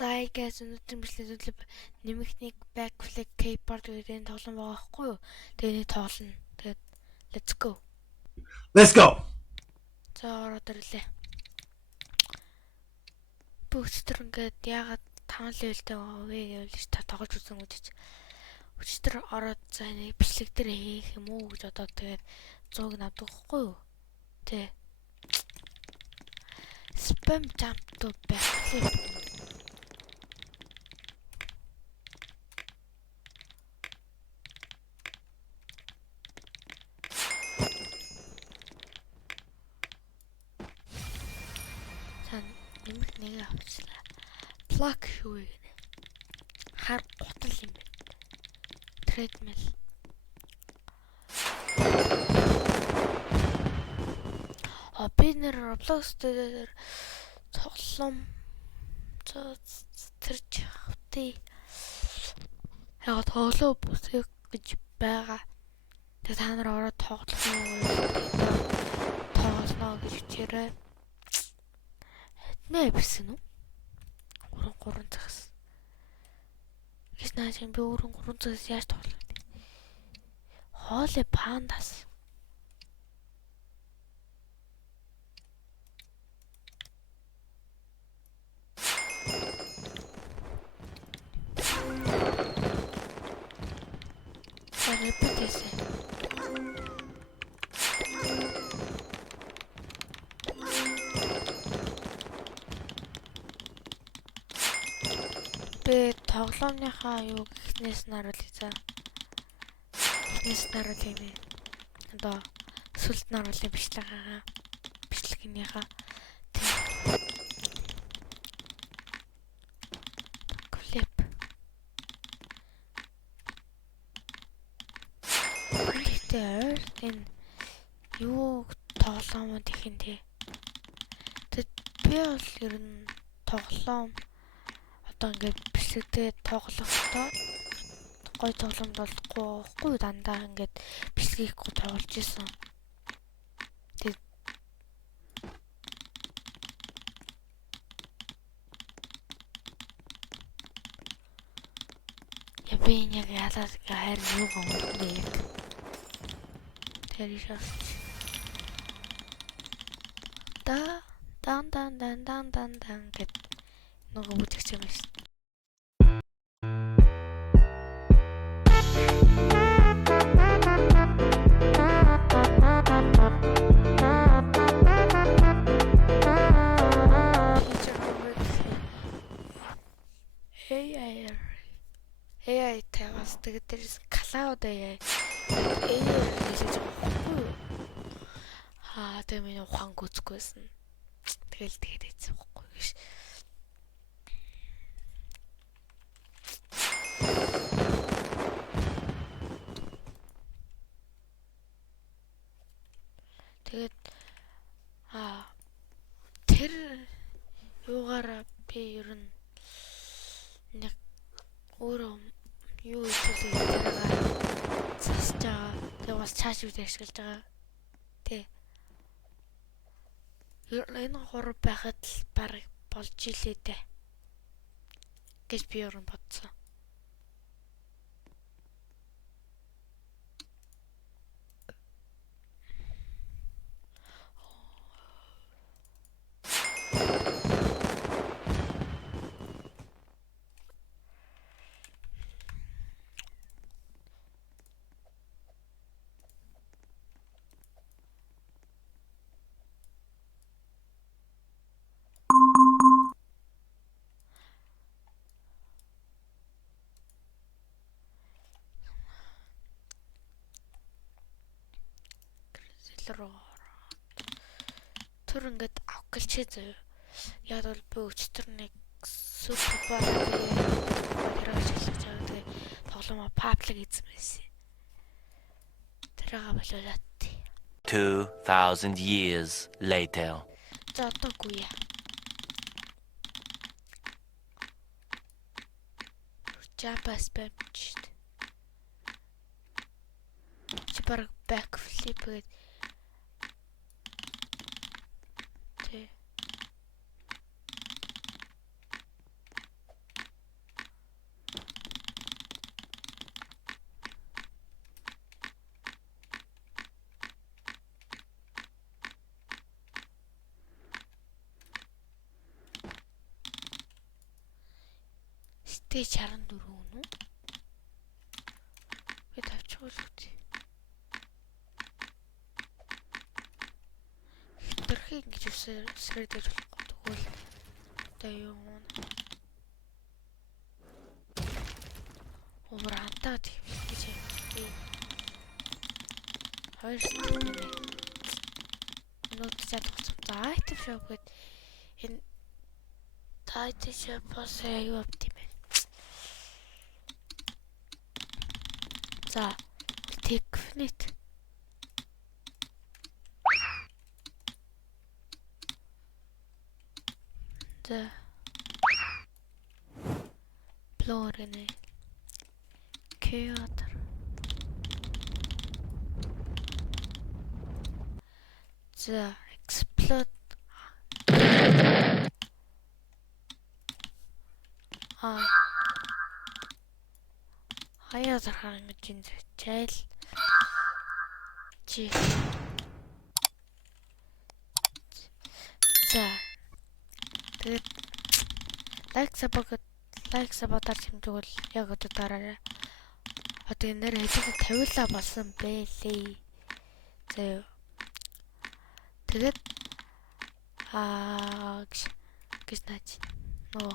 Сая гэж өнөөдөр бичлэлүүд нэмэгднийг backflip keyboard гэдэг тоглоом байгаа байхгүй юу? Тэгээд тоглоно. Тэгээд let's go. Let's go. За ороод ирлээ. Бүгдтэр ингээд ягаад 5 levelтэй байгаа вэ гэвэл та тоглож үзэн үжиж. Өчтөр ороод за нэг бичлэг дээр хийх юм уу гэж бодоод тэгээд 100-ыг авдаг байхгүй юу? Тэ. Spam jump to backflip. Нэмэх нэг авчлаа. Plug шүү гэнэ. Хар гутал юм байна. Treadmill. Би нэр Roblox дээр тоглоом зэрч хавтыг ягаад тоглоо бүсэх гэж байгаа. Тэгээ та нар ороод тоглох юм тоглоно гэж чирээ. Нэ бисэн үү? 3 цагаас. Гэж наа чи би өөрөө 3 цагаас яаж тоглох вэ? Хоолой пандас. Репетиция. Би тоглоомныхаа юу гэхнээс наруулъя за. Эхнээс наруулъя би. Одоо сүлд наруулъя бичлэгийнхаа. Клип. Тэр энэ юу тоглоомод их юм те. Тэгэд би бол ер нь тоглоом одоо ингээд бичлэгтэй тоглохдоо гой тоглоомд болохгүй дандаа ингээд бичлэгийг тоглож исэн. Тэг би яг яалаад хайр юу гомдсон бэ яг. Тэр шээ. Дан гэд нөгөө үзэгч юм шиг. AI таваас тэгээд дээрээс cloud AI хийж байгаа юм. Тэгээ миний ухаан гүцгүйсэн. Тэгээд хийсэн байхгүй гэж. Тэгээд тэр юугаараа би ер нь нэг өөрөө юу хийх вэ засаж байгаа. Тэгээ бас чааш үдэ ашиглаж байгаа. Тэ. Энэ 3 байхад л баг болж илээ дээ. Гэж би ер нь бодсон. Тэр ингээд авах гэлчээ заяа. Яг бол би өчтөр нэг супер тэрийг ашиглаж байгаа. Тэгээ тоглоомоо паблик хийсэн байсан. Тэрийг болоод 2000 years later. За одоогүй яа. Java spam чит. Чи баг backflip гэдэг. Тэ. Тэ 64 үнэ. Би тавьчихгүй л үү. Хитрхи ингэж үсрээд гэж болохгүй. Тэгвэл одоо юу юм? Өөр антаа гэж би 2 степ нэ. Нот чадчихсан. За item shop гээд энэ item shop-ос аюу авт юм байна. За Technet. За Blore-ны Theater. За Explode. Хаяа зархан ингэж энэ чайл чи. За тэгээд лайк сабатар хэмжүүл яг одоо дараарай. Одоо энэ нэр хэлийг тавиулаа болсон бэлээ. За тэгээд гэж наач. Нөө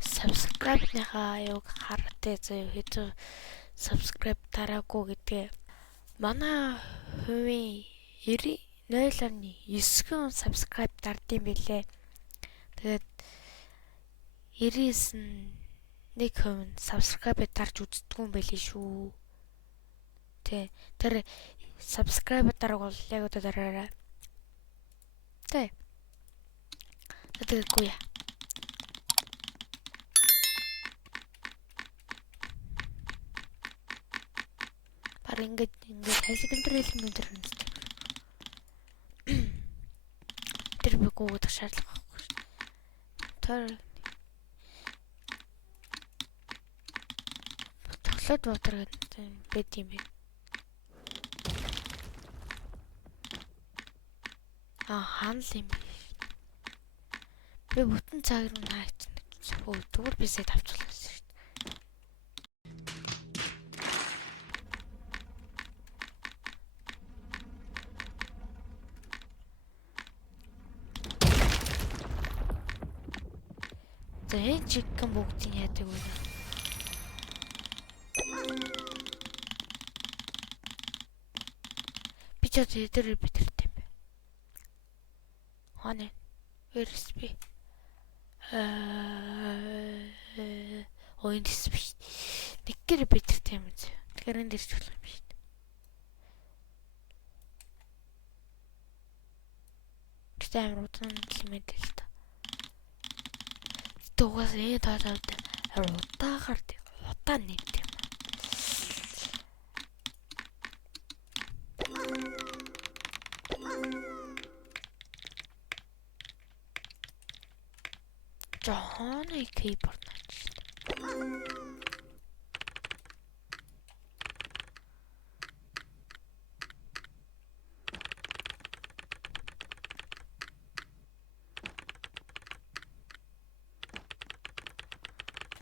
subscribe-ныхаа аюуг хараатай зөө хэдэн subscribe тараагүй гэдгээ манай хувийн 0.9 subscribe дардсан билээ. Тэгээд 99% subscribe дарж үздэггүй юм байлээ шүү. Тэр subscribe дараг бол яг одоо дараарай. Тэггүй яа. Баг ингээд хайсаг өндөр тэр би гоодаг шаардлага байхгүй шүү. Тэр тоглоод бодор гэдэг байд юм бэ. Хаанл юм бэ? Би бүтэн цаг руу наачихна гэж. Тэгвэл би сая тавьчихлаа шүү. За энэ чигэн бүгдийг яадаг вэ? Би ч өдөр битэртэй юм бэ. Хонь. Where's би? Ойн дэс биш. Нэг гэр битэртэй юм зү. Тэгэхээр энэ дэрч болох юм биш. Гэтэ амар удаан юм ээ л та. Тугаас энэ таалаад удаагаар удаан нэт юм. Жохоны keyboard наач.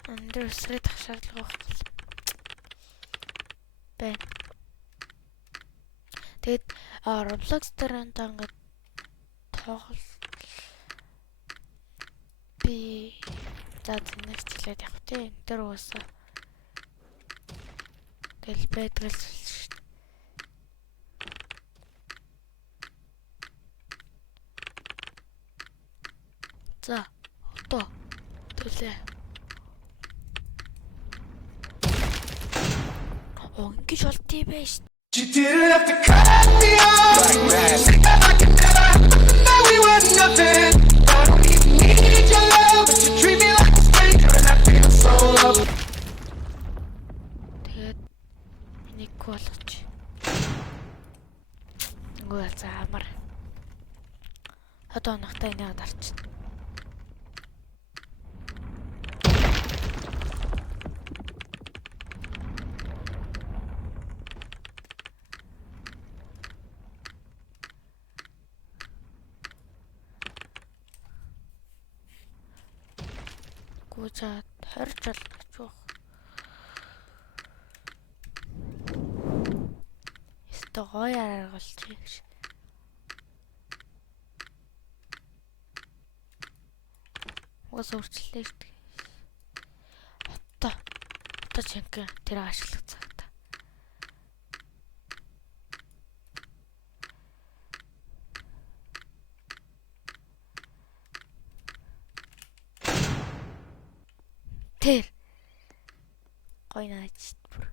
Андер сред шаардлага байхгүй. Байна. Тэгээд Roblox дээр ингээд тоглол би за нэг чиглээд явах тийм. Тэр уусаа. Тэгэл байдгал шүү дээ. За, одоо төлөө. Ингэж болт юм байна шүү. You didn't have to cut me off like that. I could never know we were nothing. I don't even need your love, but you treat me like a stranger, and I feel so loved. Тэгээд энийг болгоч. Нөгөө за амар. Одоо нахтай энийг дарч. гүйжаад 20 жил гэж баг. Эсвэл гоё аргалж гэж. Уус өөрчлөлөө шүү дээ. Одоо чанга тэр ашиглах цагта. Тэр гоё наач бүр.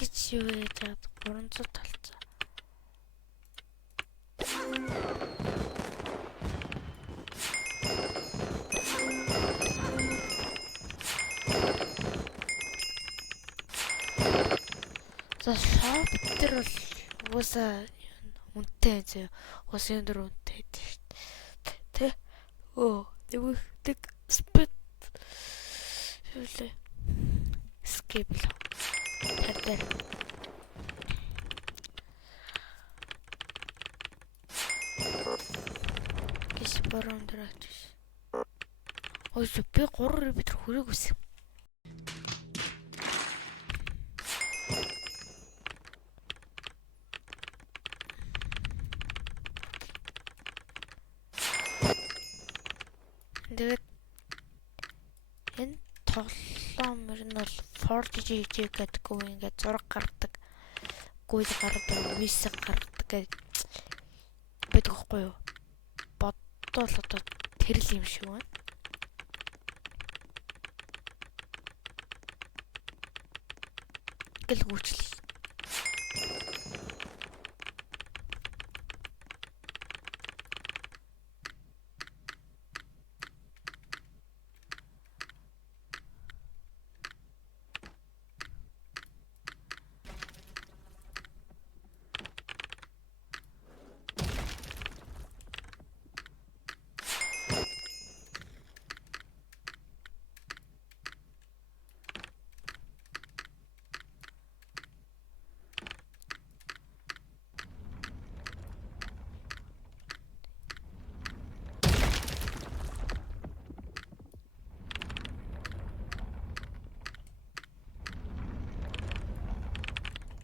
Гэж юу яаж яад 300 талцаа. За шоп дээр бол уусаа үнэтэй зөө. Уусаа өндөр үнэтэй дээ шүү дээ. Тэ? Нэг спит. Юулээ. Skip. Хатар. Кис борон дөрөж. Ой би 3 метр хүрээг үсэн. Тэгээд энэ тоглоом ер нь бол 4GG гэдэг ингээд зураг гаргадаг, гуйл гаргадаг, висэг гаргадаг гэдэг байхгүй юу? Бодвол одоо тэр л юм шиг байна. Гэл гүйчл.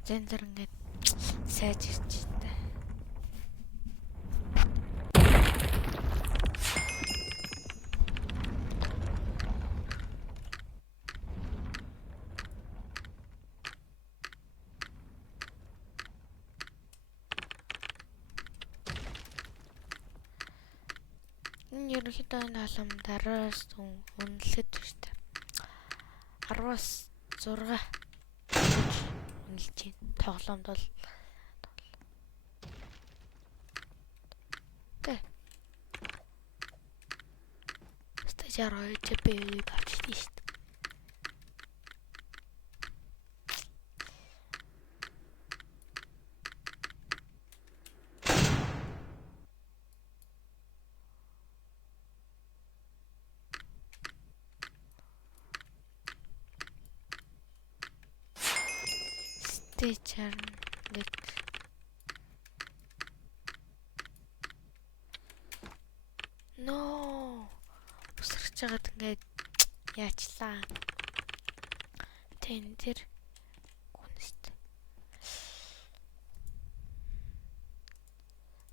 Зэнтэр ингээд сайж ирж байна. Энэ ерөнхийдөө энэ халам дараас үнэлэхэд байна шүү дээ. 10-аас 6 үнэлж байна. Тоглоомд бол тэ. Стажаар ОЖП авчихсан шүү дээ. Teacher нэг усарч байгаад ингээд яачлаа. Тэн дээр гүнэст.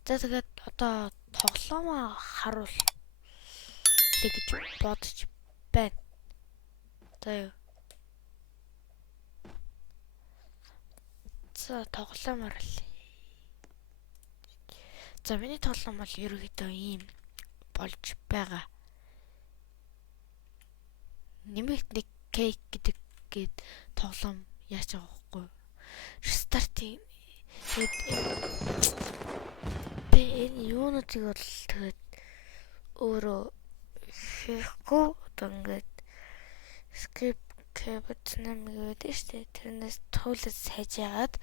За тэгээд одоо тоглоомоо харуул гэж бодож байна. За тоглоомор л. За миний тоглоом бол ерөөхдөө ийм болж байгаа. Нэмэгт нэг кейк гэдэг тоглоом яаж байгаа вэ? Рестартинг тэгээд энэ юунуудыг бол тэгээд өөрөө хийхгүй одоо ингээд skip caption гэдэг штэ тэрнээс туулаад сайжгаад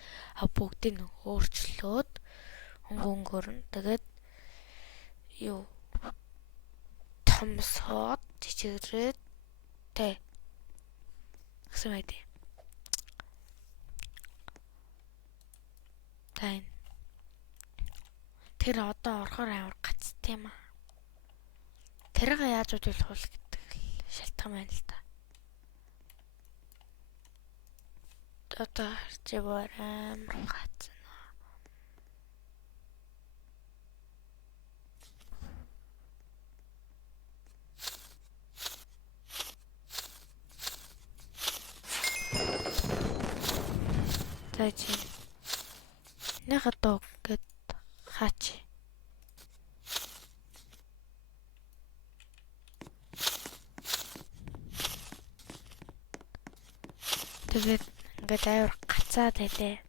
бүгдийг нь өөрчлөөд өнгөөр нь тэгээд юу томсоод жижигрээд тэ гэсэн мэт. Тань тэр одоо орохоор амар гацтай юм аа. Тэрийг яаж удуулах вэ гэдэг шалтгаан байна л да. Одоо харж байгаа амар гацна. Тачи. Нахатог гэд хаач. Тэгээд ингээд аяар гацаад байлээ.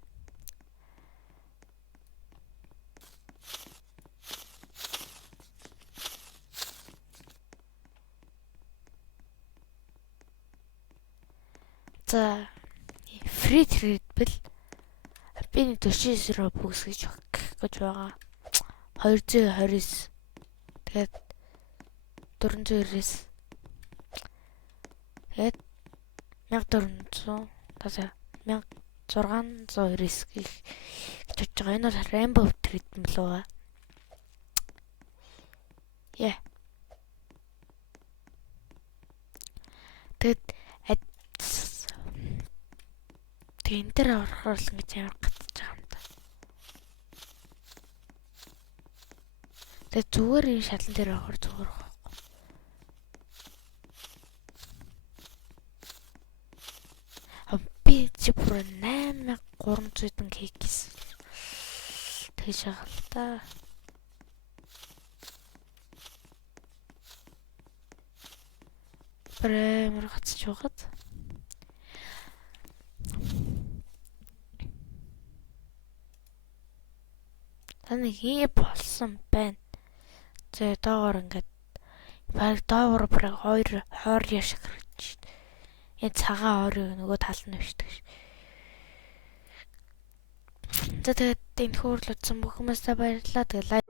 За free treatment би 49 руу бүсгэж гэж байгаа. 229. Тэгээд 490. Тэгээд 1400 тасаа 1690 гэх гэж байгаа. Энэ бол rainbow treatment лөө. Яа. Тэгээд энэ дээр орохоор л ингэж амар гацж байгаа юм да. Тэгээд зүгээр энэ шалан дээр орохоор зүгээр байхгүй. Би чи бүр 8300 тэн хийх гэсэн. Тэгж байгаа л да. Прэмэр гацж байгаад. Таны хий болсон байна. Зэ доогоор ингээд баг доогоор бүр хоор яшиг гэж. Энэ цагаан орыг нөгөө тал нь бишдэг. За тэгээд энэ хөөрл утсан бүх хүмүүстээ баярлалаа. Тэгээд